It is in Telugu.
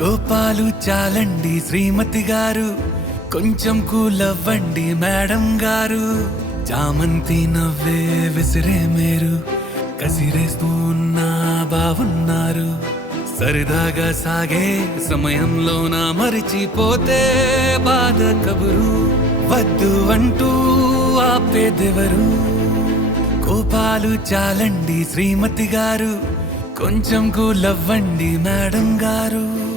కోపాలు చాలండి శ్రీమతి గారు, కొంచెం కూలవ్వండి మేడం గారు. చామంతి నవ్వే విసిరే మీరు, కసిరేస్తూ ఉన్నా బాగున్నారు. సరదాగా సాగే సమయంలోన మరిచిపోతే బాధ కబురు. వద్దు అంటూ ఆపేదెవరు? కోపాలు చాలండి శ్రీమతి గారు, కొంచెం కూలవ్వండి మేడం గారు.